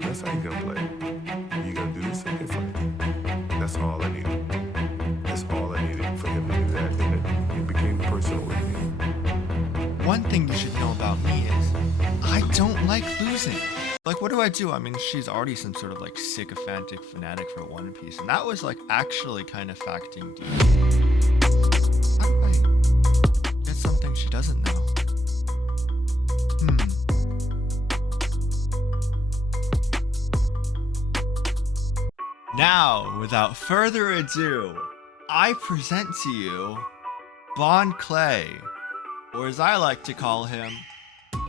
So that's how you're gonna play. You gonna do this? Okay, fine. That's all I needed. That's all I needed for him to do that. And it became personal with me. One thing you should know about me is I don't like losing. Like, what do I do? I mean, she's already some sort of like sycophantic fanatic for One Piece, and that was like actually kind of facting deep. How do I get something she doesn't know? Now, without further ado, I present to you Bon Clay, or as I like to call him,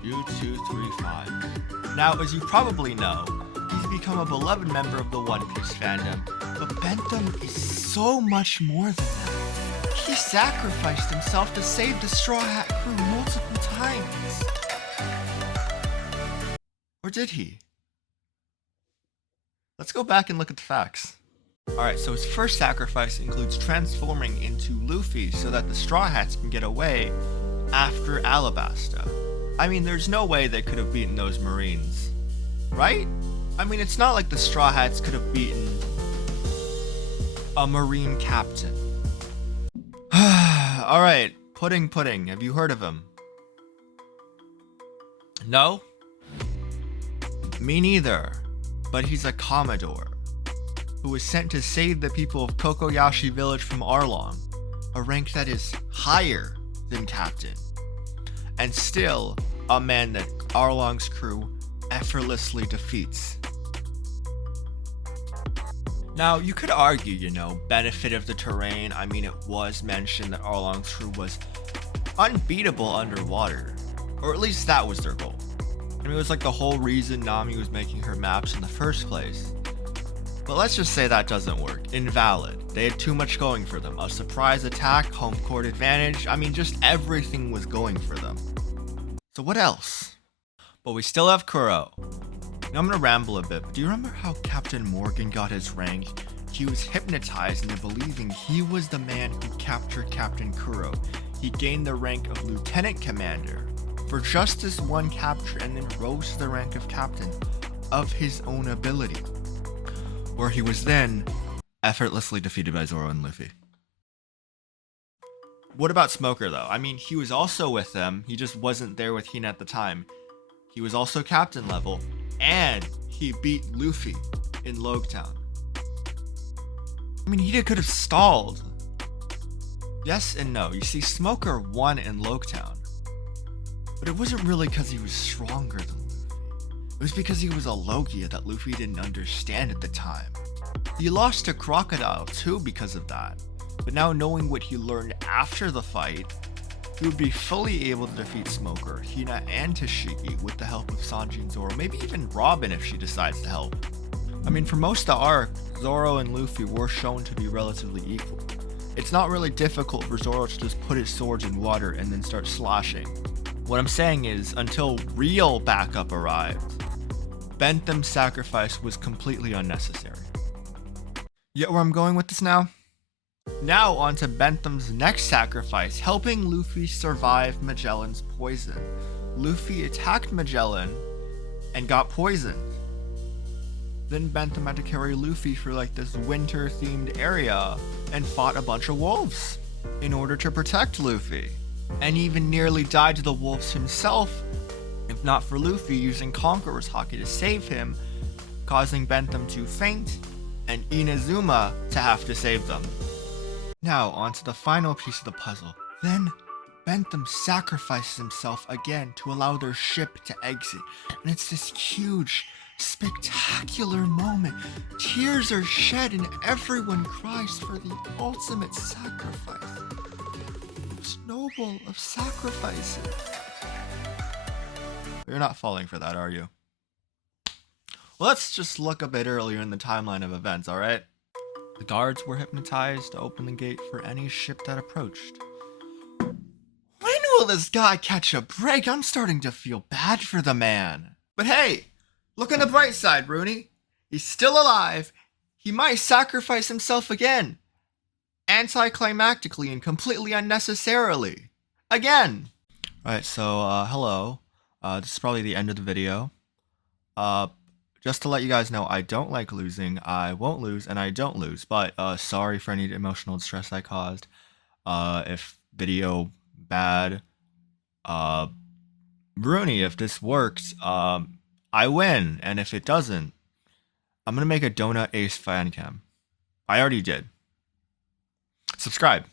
U235. Now, as you probably know, he's become a beloved member of the One Piece fandom, but Bentham is so much more than that. He sacrificed himself to save the Straw Hat crew multiple times. Or did he? Let's go back and look at the facts. Alright, so his first sacrifice includes transforming into Luffy so that the Straw Hats can get away after Alabasta. I mean, there's no way they could have beaten those Marines, right? I mean, it's not like the Straw Hats could have beaten a Marine captain. Alright, Pudding, have you heard of him? No? Me neither. But he's a Commodore, who was sent to save the people of Kokoyashi Village from Arlong, a rank that is higher than Captain, and still a man that Arlong's crew effortlessly defeats. Now, you could argue, benefit of the terrain. I mean, it was mentioned that Arlong's crew was unbeatable underwater, or at least that was their goal. I mean, it was like the whole reason Nami was making her maps in the first place. But let's just say that doesn't work. Invalid. They had too much going for them. A surprise attack, home court advantage. I mean, just everything was going for them. So what else? But we still have Kuro. Now I'm gonna ramble a bit, but do you remember how Captain Morgan got his rank? He was hypnotized into believing he was the man who captured Captain Kuro. He gained the rank of Lieutenant Commander for just this one capture, and then rose to the rank of captain of his own ability, where he was then effortlessly defeated by Zoro and Luffy. What about Smoker though? I mean, he was also with them, he just wasn't there with Hina at the time. He was also captain level, and he beat Luffy in Logtown. I mean, he could have stalled. Yes and no. You see, Smoker won in Logtown, but it wasn't really because he was stronger than Luffy. It was because he was a Logia that Luffy didn't understand at the time. He lost to Crocodile too because of that. But now knowing what he learned after the fight, he would be fully able to defeat Smoker, Hina, and Tashigi with the help of Sanji and Zoro, maybe even Robin if she decides to help. I mean, for most of the arc, Zoro and Luffy were shown to be relatively equal. It's not really difficult for Zoro to just put his swords in water and then start slashing. What I'm saying is, until real backup arrived, Bentham's sacrifice was completely unnecessary. You get where I'm going with this now? Now on to Bentham's next sacrifice, helping Luffy survive Magellan's poison. Luffy attacked Magellan and got poisoned. Then Bentham had to carry Luffy through like this winter themed area and fought a bunch of wolves in order to protect Luffy. And even nearly died to the wolves himself, if not for Luffy using Conqueror's Haki to save him, causing Bentham to faint and Inazuma to have to save them. Now on to the final piece of the puzzle. Then Bentham sacrifices himself again to allow their ship to exit, and it's this huge, spectacular moment. Tears are shed and everyone cries for the ultimate sacrifice. Most noble of sacrifices. You're not falling for that, are you? Let's just look a bit earlier in the timeline of events, alright? The guards were hypnotized to open the gate for any ship that approached. When will this guy catch a break? I'm starting to feel bad for the man. But hey, look on the bright side, Runie. He's still alive. He might sacrifice himself again. Anticlimactically and completely unnecessarily. Again. Alright, so, hello. This is probably the end of the video. just to let you guys know, I don't like losing. I won't lose, and I don't lose. But sorry for any emotional distress I caused. If video bad, uh, Runie, if this works, I win, and if it doesn't, I'm gonna make a Donut Ace fan cam. I already did. Subscribe.